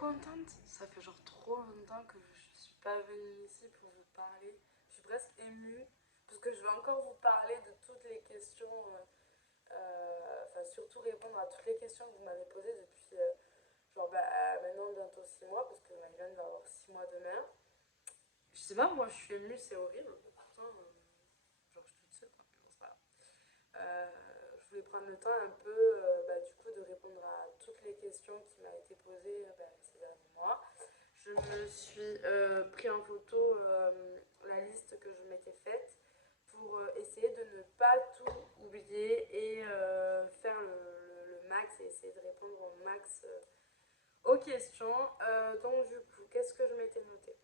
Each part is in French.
contente. Ça fait genre trop longtemps que je suis pas venue ici pour vous parler. Je suis presque émue parce que je vais encore vous parler de toutes les questions, enfin surtout répondre à toutes les questions que vous m'avez posées depuis maintenant bientôt 6 mois parce que Maïlan va avoir 6 mois demain. Je sais pas, moi je suis émue, c'est horrible. Pourtant, genre je suis toute seule quoi, mais bon c'est pas grave. Je voulais prendre le temps un peu du coup de répondre à toutes les questions qui m'ont été posées ces derniers mois. Je me suis pris en photo la liste que je m'étais faite pour essayer de ne pas tout oublier et faire le max et essayer de répondre au max aux questions. Donc du coup, qu'est-ce que je m'étais noté?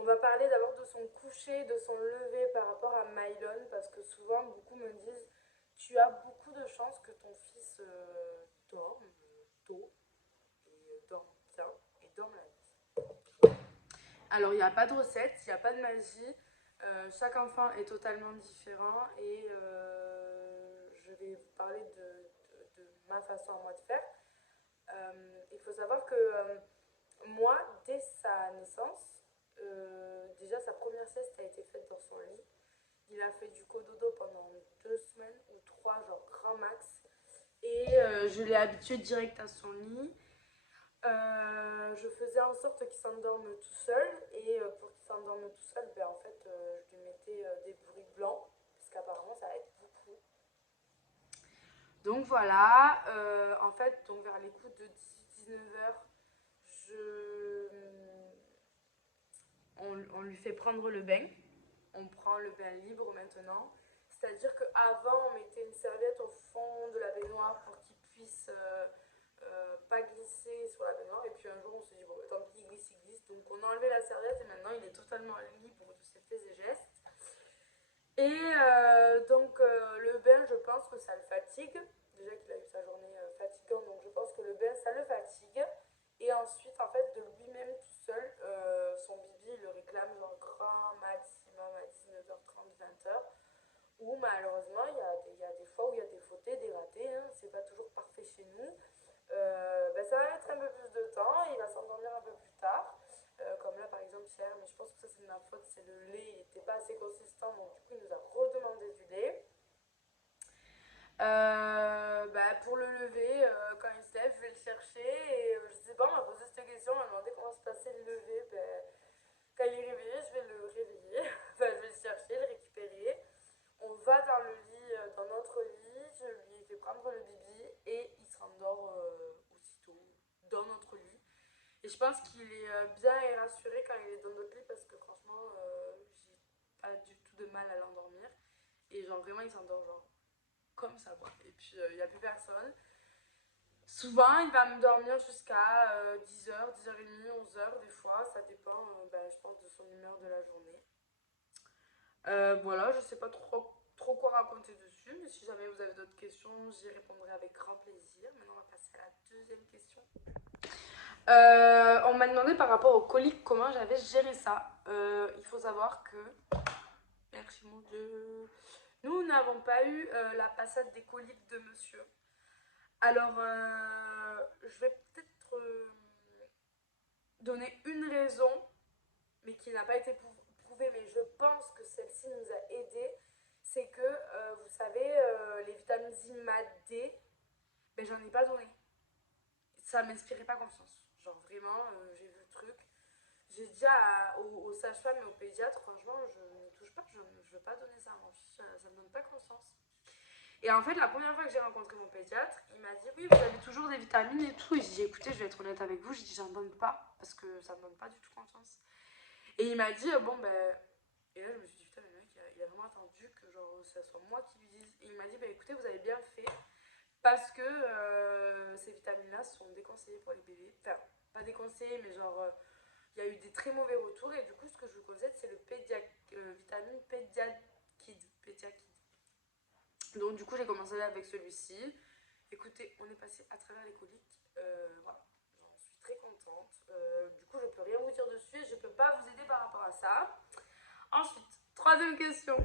On va parler d'abord de son coucher, de son lever par rapport à Mylon, parce que souvent, beaucoup me disent tu as beaucoup de chance que ton fils dorme tôt et dorme bien et dorme la nuit. Alors, il n'y a pas de recette, il n'y a pas de magie. Chaque enfant est totalement différent et je vais vous parler de ma façon à moi de faire. Il faut savoir que moi, dès sa naissance, déjà sa première sieste a été faite dans son lit. Il a fait du cododo pendant 2 semaines ou 3, genre grand max. Et je l'ai habitué direct à son lit. Je faisais en sorte qu'il s'endorme tout seul. Et pour qu'il s'endorme tout seul, en fait, je lui mettais des bruits blancs. Parce qu'apparemment, ça aide beaucoup. Donc voilà, en fait, donc vers les coups de 18-19 heures, on lui fait prendre le bain. On prend le bain libre maintenant. C'est-à-dire qu'avant, on mettait une serviette au fond de la baignoire pour qu'il puisse pas glisser sur la baignoire. Et puis un jour, on se dit, bon, tant pis, il glisse, il glisse. Donc on a enlevé la serviette et maintenant, il est totalement libre de ses faits et gestes. Et le bain, je pense que ça le fatigue. Déjà qu'il a eu sa journée fatigante, donc je pense que le bain, ça le fatigue. Et ensuite, en fait, de lui-même tout seul, son bibi, il le réclame genre grand maximum à 19h30, 20h. Ou malheureusement, il y a des fois où il y a des fautés, des ratés. Hein, c'est pas toujours parfait chez nous. Ça va mettre un peu plus de temps. Il va s'endormir un peu plus tard. Comme là, par exemple, hier. Mais je pense que ça, c'est de ma faute. C'est le lait. Il n'était pas assez consistant. Donc, du coup, il nous a redemandé du lait. Pour le lever, quand il se lève, je vais le chercher et je sais pas, on m'a posé cette question, on m'a demandé comment se passait le lever. Quand il est réveillé, je vais le réveiller, enfin, je vais le chercher, le récupérer. On va dans le lit, dans notre lit, je lui fais prendre le bibi et il se rendort aussitôt dans notre lit. Et je pense qu'il est bien et rassuré quand il est dans notre lit parce que franchement, j'ai pas du tout de mal à l'endormir. Et genre vraiment, il s'endort genre comme ça quoi. Et puis il n'y a plus personne. Souvent, il va me dormir jusqu'à 10h, 10h30, 11h des fois. Ça dépend, je pense, de son humeur de la journée. Voilà, je sais pas trop quoi raconter dessus, mais si jamais vous avez d'autres questions, j'y répondrai avec grand plaisir. Maintenant, on va passer à la deuxième question. On m'a demandé par rapport aux coliques comment j'avais géré ça. Il faut savoir que, merci mon Dieu, nous n'avons pas eu la passade des coliques de monsieur. Alors, je vais peut-être donner une raison, mais qui n'a pas été prouvée, mais je pense que celle-ci nous a aidés. C'est que, vous savez, les vitamines IMAD D, j'en ai pas donné. Ça m'inspirait pas confiance. Genre vraiment, j'ai vu le truc. J'ai dit aux sages-femmes et aux pédiatres, franchement, je ne touche pas, je ne veux pas donner ça à mon fils, ça me donne pas confiance. Et en fait, la première fois que j'ai rencontré mon pédiatre, il m'a dit oui, vous avez toujours des vitamines et tout. Et j'ai dit écoutez, je vais être honnête avec vous, j'ai dit j'en donne pas parce que ça me donne pas du tout confiance. Et il m'a dit et là je me suis dit putain, le mec il a vraiment attendu que genre ça soit moi qui lui dise. Et il m'a dit écoutez, vous avez bien fait parce que ces vitamines-là sont déconseillées pour les bébés. Enfin, pas déconseillées, mais genre il y a eu des très mauvais retours. Et du coup, ce que je vous conseille, c'est le vitamine Pédiakid. Donc du coup j'ai commencé avec celui-ci. Écoutez, on est passé à travers les coliques. Voilà, j'en suis très contente. Du coup je peux rien vous dire dessus et je peux pas vous aider par rapport à ça. Ensuite, troisième question.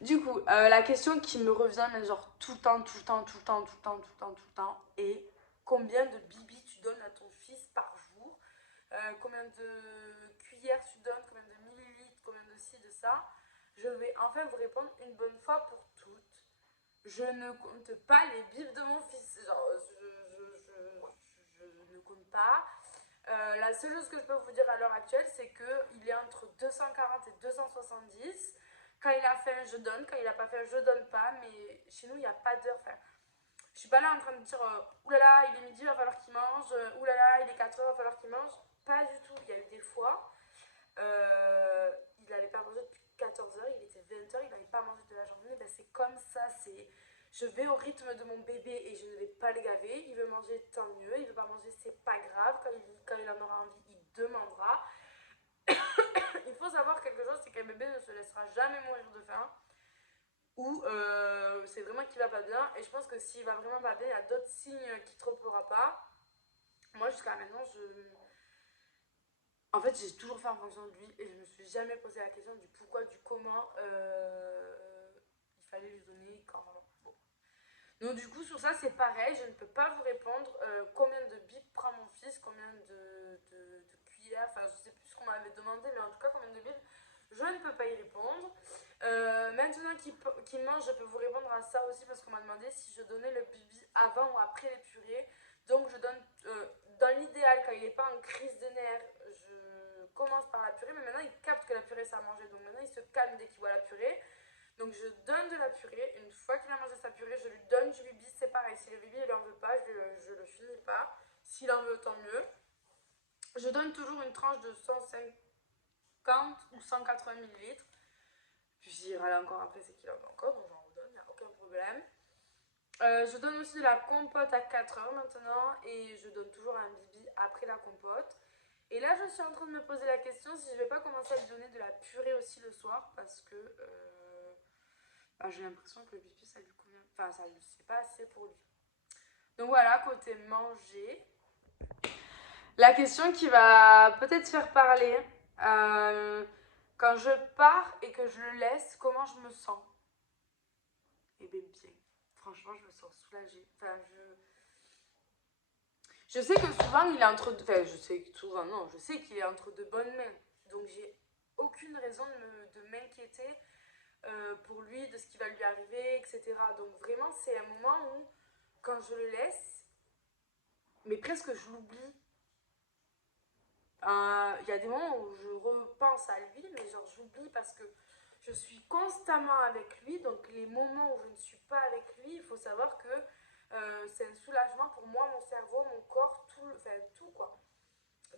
Du coup, la question qui me revient mais genre tout le temps, tout le temps, tout le temps, tout le temps, tout le temps, tout le temps est combien de bibis tu donnes à ton fils par jour, combien de cuillères tu donnes, combien de millilitres, combien de ci, de ça. Je vais enfin vous répondre une bonne fois pour toutes. Je ne compte pas les bibs de mon fils. Genre, je ne compte pas. La seule chose que je peux vous dire à l'heure actuelle, c'est qu'il est entre 240 et 270. Quand il a faim, je donne. Quand il n'a pas faim, je donne pas. Mais chez nous, il n'y a pas d'heure. Enfin, je suis pas là en train de dire oulala, il est midi, il va falloir qu'il mange. Oulala, il est 4 heures, il va falloir qu'il mange. Pas du tout. Il y a eu des fois, il n'avait pas mangé depuis 14 heures. Il était 20 heures, il n'avait pas mangé de la journée. Ben, c'est comme ça. Je vais au rythme de mon bébé et je ne vais pas le gaver. Il veut manger, tant mieux. Il veut pas manger, c'est pas grave. Quand il en aura envie, il demandera. Il faut savoir quelque chose, c'est qu'un bébé ne se laissera jamais mourir de faim. Ou c'est vraiment qu'il va pas bien. Et je pense que s'il va vraiment pas bien, il y a d'autres signes qui ne trompera pas. Moi, jusqu'à maintenant, en fait, j'ai toujours fait en fonction de lui et je me suis jamais posé la question du pourquoi, du comment il fallait lui donner quand vraiment. Bon. Donc du coup, sur ça, c'est pareil. Je ne peux pas vous répondre combien de bips prend mon fils, combien de cuillères. Enfin, je sais plus ce qu'on m'avait demandé, mais en tout cas, combien de bips, je ne peux pas y répondre. Maintenant qu'il mange, je peux vous répondre à ça aussi parce qu'on m'a demandé si je donnais le bibi avant ou après les purées. Donc je donne, dans l'idéal, quand il n'est pas en crise de nerfs, je commence par la purée, mais maintenant il capte que la purée c'est à manger, donc maintenant il se calme dès qu'il voit la purée. Donc je donne de la purée, une fois qu'il a mangé sa purée, je lui donne du bibi, c'est pareil, si le bibi il en veut pas, je le finis pas, s'il en veut tant mieux. Je donne toujours une tranche de 150 ou 180 millilitres. Puis s'il râle encore après, c'est qu'il en veut encore, donc j'en redonne, il n'y a aucun problème. Je donne aussi de la compote à 4 heures maintenant et je donne toujours un bibi après la compote. Et là, je suis en train de me poser la question si je vais pas commencer à lui donner de la purée aussi le soir parce que bah, j'ai l'impression que le bibi ça lui convient. Enfin, ça c'est pas assez pour lui. Donc voilà, côté manger. La question qui va peut-être faire parler quand je pars et que je le laisse, comment je me sens? Eh bien, bien. Franchement, je me sens soulagée. Enfin, je sais que souvent il est entre. Enfin, je sais que souvent, non, je sais qu'il est entre de bonnes mains. Donc, j'ai aucune raison de m'inquiéter pour lui, de ce qui va lui arriver, etc. Donc, vraiment, c'est un moment où, quand je le laisse, mais presque je l'oublie. Il y a des moments où je repense à lui, mais genre j'oublie parce que je suis constamment avec lui. Donc les moments où je ne suis pas avec lui, il faut savoir que c'est un soulagement pour moi, mon cerveau, mon corps, tout quoi.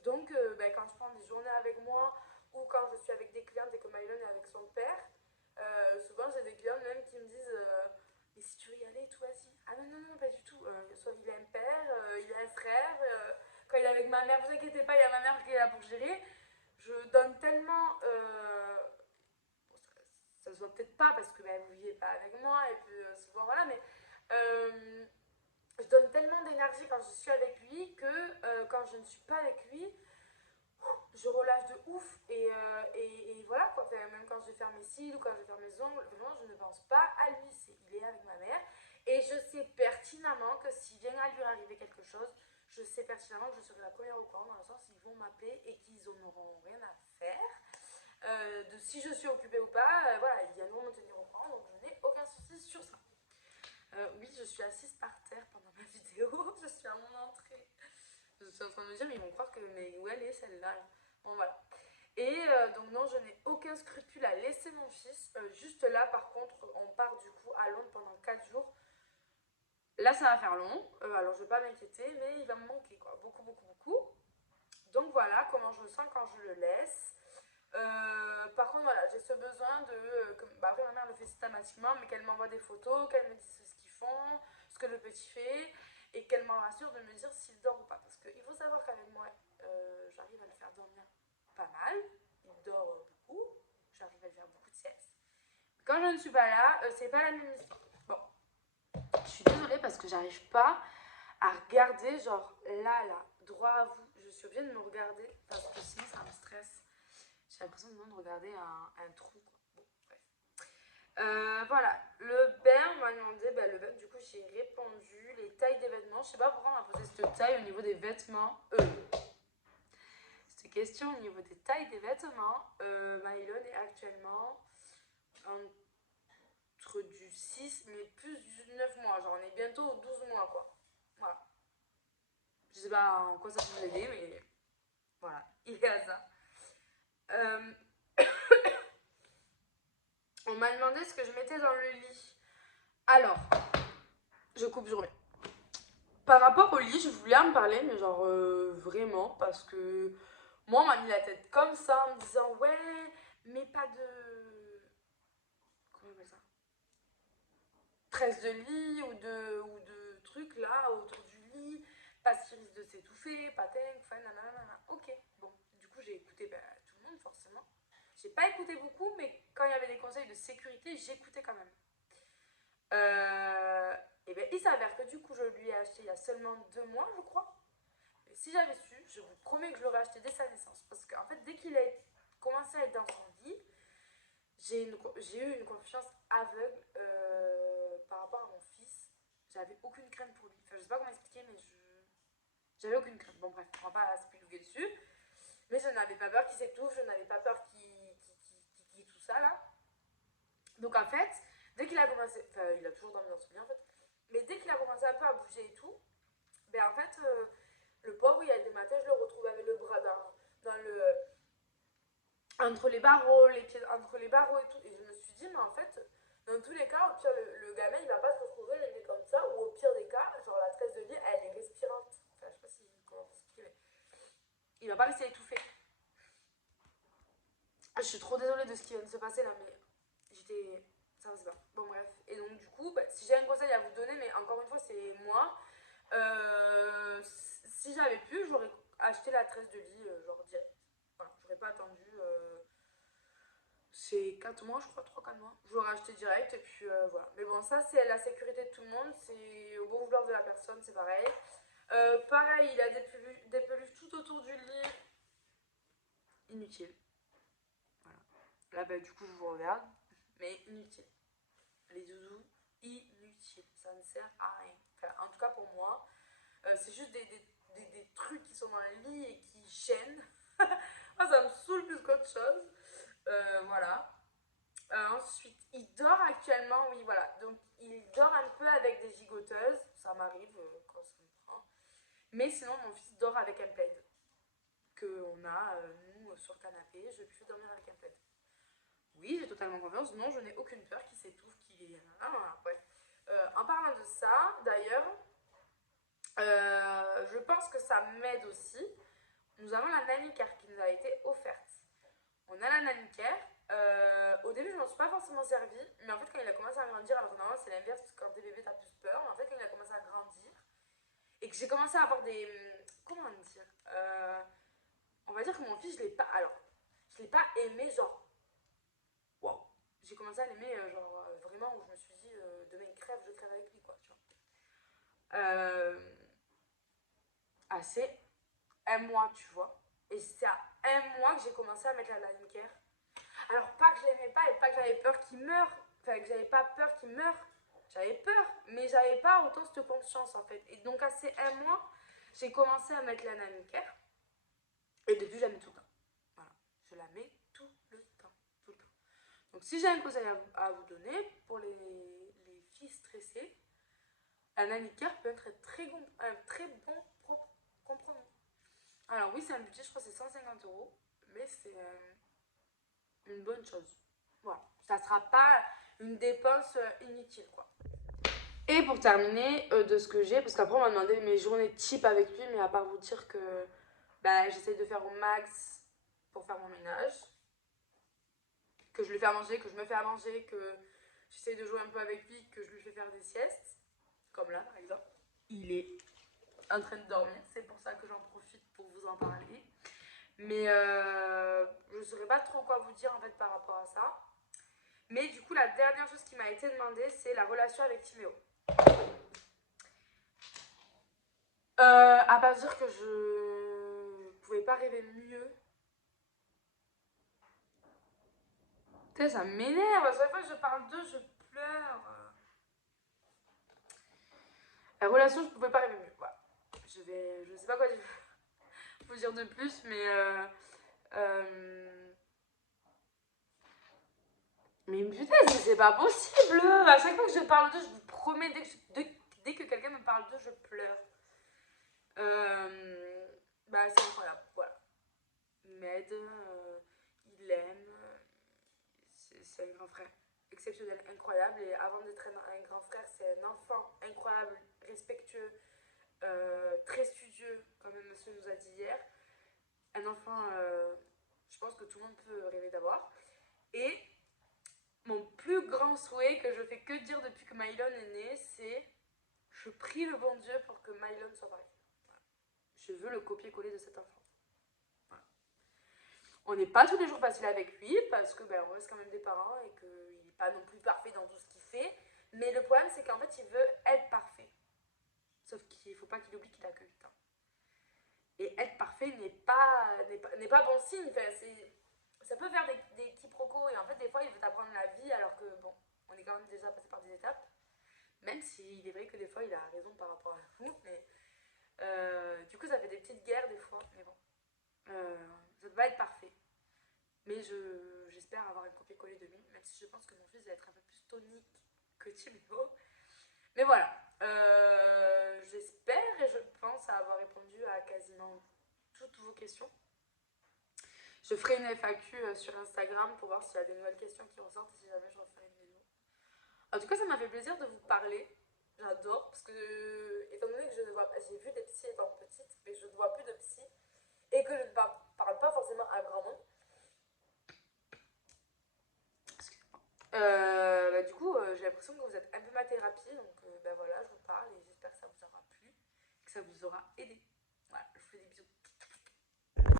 Donc ben, quand je prends des journées avec moi ou quand je suis avec des clientes et que Mylon est avec son père, souvent j'ai des clientes même qui me disent mais si tu veux y aller, tout vas-y. Ah non, non, non, pas du tout. Soit il a un père, il a un frère. Quand il est avec ma mère, vous inquiétez pas, il y a ma mère qui est là pour gérer. Je donne tellement. Ça se voit peut-être pas parce que ben, vous ne vivez pas avec moi et puis souvent voilà, mais je donne tellement d'énergie quand je suis avec lui que quand je ne suis pas avec lui, je relâche de ouf et voilà quoi. Enfin, même quand je vais faire mes cils ou quand je vais faire mes ongles, vraiment je ne pense pas à lui. Il est avec ma mère et je sais pertinemment que s'il vient à lui arriver quelque chose, je sais pertinemment que je serai la première au courant dans le sens où ils vont m'appeler et qu'ils n'auront rien à faire. De si je suis occupée ou pas, voilà, ils viendront me tenir au courant, donc je n'ai aucun souci sur ça. Oui, je suis assise par terre pendant ma vidéo, je suis à mon entrée. Je suis en train de me dire, mais ils vont croire que, mais où elle est celle-là? Bon, voilà. Et donc non, je n'ai aucun scrupule à laisser mon fils. Juste là, par contre, on part du coup à Londres pendant 4 jours. Là, ça va faire long. Alors, je ne vais pas m'inquiéter, mais il va me manquer, quoi. Beaucoup, beaucoup, beaucoup. Donc voilà comment je me sens quand je le laisse. Par contre, voilà, j'ai ce besoin de. Bah, après, ma mère le fait systématiquement, mais qu'elle m'envoie des photos, qu'elle me dise ce qu'ils font, ce que le petit fait, et qu'elle m'en rassure de me dire s'il dort ou pas. Parce qu'il faut savoir qu'avec moi, j'arrive à le faire dormir pas mal. Il dort beaucoup. J'arrive à le faire beaucoup de siestes. Quand je ne suis pas là, c'est pas la même histoire. Bon, je suis désolée parce que j'arrive pas à regarder, genre là, droit à vous. Je suis obligée de me regarder parce que sinon ça me stresse. J'ai l'impression de regarder un trou, quoi. Bon, bref. Voilà, le bain, on m'a demandé, le bain, du coup, j'ai répondu. Les tailles des vêtements, je sais pas pourquoi on m'a posé cette taille au niveau des vêtements. Cette question au niveau des tailles des vêtements. Mylon est actuellement entre du 6, mais plus du 9 mois. Genre, on est bientôt aux 12 mois, quoi. Voilà. Je sais pas en quoi ça peut vous aider, mais voilà, il y a ça. Euh, on m'a demandé ce que je mettais dans le lit. Alors, je coupe, je remets. Par rapport au lit, je voulais en parler, mais genre vraiment, parce que moi, on m'a mis la tête comme ça en me disant ouais, mais pas de. Comment on appelle ça? Tresse de lit ou de trucs là autour du lit, parce qu'il risque de s'étouffer, patin, enfin, nanana. Ok, bon, du coup, j'ai écouté tout le monde, forcément. J'ai pas écouté beaucoup, mais quand il y avait des conseils de sécurité, j'écoutais quand même. Et bien, il s'avère que du coup, je lui ai acheté il y a seulement 2 mois, je crois. Et si j'avais su, je vous promets que je l'aurais acheté dès sa naissance. Parce qu'en fait, dès qu'il a commencé à être dans son lit, j'ai eu une confiance aveugle par rapport à mon fils. J'avais aucune crainte pour lui. Enfin, je sais pas comment expliquer, mais j'avais aucune crainte. Bon, bref, on va pas se pilouguer dessus. Mais je n'avais pas peur qu'il s'étouffe, je n'avais pas peur qu'il tout ça là. Donc en fait, dès qu'il a commencé, enfin, il a toujours dormi dans son lit en fait, mais dès qu'il a commencé un peu à bouger et tout, ben en fait, le pauvre, il y a des matins, je le retrouve avec le bras dans le, entre les barreaux, les pieds entre les barreaux et tout. Et je me suis dit, mais en fait, dans tous les cas, au pire, le gamin, il va pas se retrouver les nez comme ça, ou au pire des cas, genre la tresse de lit, elle est respirante. Enfin, je sais pas si, comment t'expliquer, mais il va pas rester étouffé. Ah, je suis trop désolée de ce qui vient de se passer là, mais j'étais. Ça va, c'est pas. Bon, bref. Et donc, du coup, si j'ai un conseil à vous donner, mais encore une fois, c'est moi. Si j'avais pu, j'aurais acheté la tresse de lit, genre direct. Voilà, j'aurais pas attendu. C'est 4 mois, je crois, 3 4 mois. Je l'aurais acheté direct, et puis voilà. Mais bon, ça, c'est la sécurité de tout le monde. C'est au bon vouloir de la personne, c'est pareil. Pareil, il a des peluches tout autour du lit. Inutile. Voilà. Là, du coup, je vous regarde. Mais inutile. Les doudous, inutile. Ça ne sert à rien. Enfin, en tout cas pour moi. C'est juste des trucs qui sont dans le lit et qui gênent. Moi, ça me saoule plus qu'autre chose. Voilà. Ensuite, il dort actuellement, oui, voilà. Donc, il dort un peu avec des gigoteuses. Ça m'arrive quand ça me prend. Mais sinon, mon fils dort avec un plaid. Qu'on a, nous, sur le canapé. Je lui fais dormir avec un plaid. Oui, j'ai totalement confiance. Non, je n'ai aucune peur qu'il s'étouffe, qu'il. Bref. En parlant de ça, d'ailleurs, je pense que ça m'aide aussi. Nous avons la nanny care qui nous a été offerte. On a la nanny care. Au début, je m'en suis pas forcément servi, mais en fait, quand il a commencé à grandir, alors que normalement, c'est l'inverse, parce que quand t'es bébé, t'as plus peur. Mais en fait, quand il a commencé à grandir, et que j'ai commencé à avoir des. Comment dire On va dire que mon fils, je l'ai pas. Alors, je l'ai pas aimé, genre. Waouh. J'ai commencé à l'aimer, genre, vraiment, où je me suis dit, demain il crève, je crève avec lui, quoi, tu vois. Assez 1 mois, tu vois. Et c'est à 1 mois que j'ai commencé à mettre la nanny care. Alors, pas que je l'aimais pas et pas que j'avais peur qu'il meure. Enfin, que j'avais pas peur qu'il meure. J'avais peur, mais j'avais pas autant cette conscience en fait. Et donc, à ces 1 mois, j'ai commencé à mettre la nanny care. Et depuis, je la mets tout le temps. Voilà. Je la mets tout le temps. Tout le temps. Donc, si j'ai un conseil à vous donner pour les filles stressées, la nanny care peut être un très bon compromis. Alors, oui, c'est un budget, je crois que c'est 150 euros. Mais c'est une bonne chose. Voilà. Ça sera pas une dépense inutile, quoi. Et pour terminer, de ce que j'ai, parce qu'après on m'a demandé mes journées type avec lui, mais à part vous dire que j'essaie de faire au max pour faire mon ménage, que je lui fais à manger, que je me fais à manger, que j'essaie de jouer un peu avec lui, que je lui fais faire des siestes, comme là par exemple. Il est en train de dormir, c'est pour ça que j'en profite pour vous en parler. Mais je ne saurais pas trop quoi vous dire en fait par rapport à ça. Mais du coup, la dernière chose qui m'a été demandée, c'est la relation avec Timéo. À pas dire que je pouvais pas rêver mieux. Putain, ça m'énerve. À chaque fois que je parle d'eux, je pleure. La relation, je pouvais pas rêver mieux. Voilà. Je sais pas quoi vous dire de plus, mais mais putain, c'est pas possible. À chaque fois que je parle d'eux, je vous promets, dès que quelqu'un me parle d'eux, je pleure. Bah, c'est incroyable. Voilà. Il m'aide, il aime. C'est un grand frère exceptionnel, incroyable. Et avant d'être un grand frère, c'est un enfant incroyable, respectueux, très studieux, comme monsieur nous a dit hier. Un enfant, je pense que tout le monde peut rêver d'avoir. Et mon plus grand souhait que je fais que dire depuis que Mylon est né, c'est je prie le bon Dieu pour que Mylon soit pareil. Voilà. Je veux le copier-coller de cet enfant. Voilà. On n'est pas tous les jours facile avec lui parce que on reste quand même des parents et qu'il n'est pas non plus parfait dans tout ce qu'il fait. Mais le problème, c'est qu'en fait, il veut être parfait. Sauf qu'il ne faut pas qu'il oublie qu'il a que 8 ans. Et être parfait n'est pas bon signe. Enfin, ça peut faire des quiproquos et en fait, des fois, il veut t'apprendre la vie alors que, bon, on est quand même déjà passé par des étapes. Même s'il est vrai que des fois, il a raison par rapport à vous. Mais du coup, ça fait des petites guerres des fois. Mais bon, ça ne peut pas être parfait. Mais j'espère avoir un copier-coller de lui, même si je pense que mon fils va être un peu plus tonique que Thibaut. Mais voilà, j'espère et je pense avoir répondu à quasiment toutes vos questions. Je ferai une FAQ sur Instagram pour voir s'il y a des nouvelles questions qui ressortent et si jamais je referai une vidéo. En tout cas, ça m'a fait plaisir de vous parler. J'adore parce que, étant donné que je ne vois pas, j'ai vu des psys étant petite, mais je ne vois plus de psy et que je ne parle pas forcément à grand monde. Du coup, j'ai l'impression que vous êtes un peu ma thérapie, donc voilà, je vous parle et j'espère que ça vous aura plu, que ça vous aura aidé.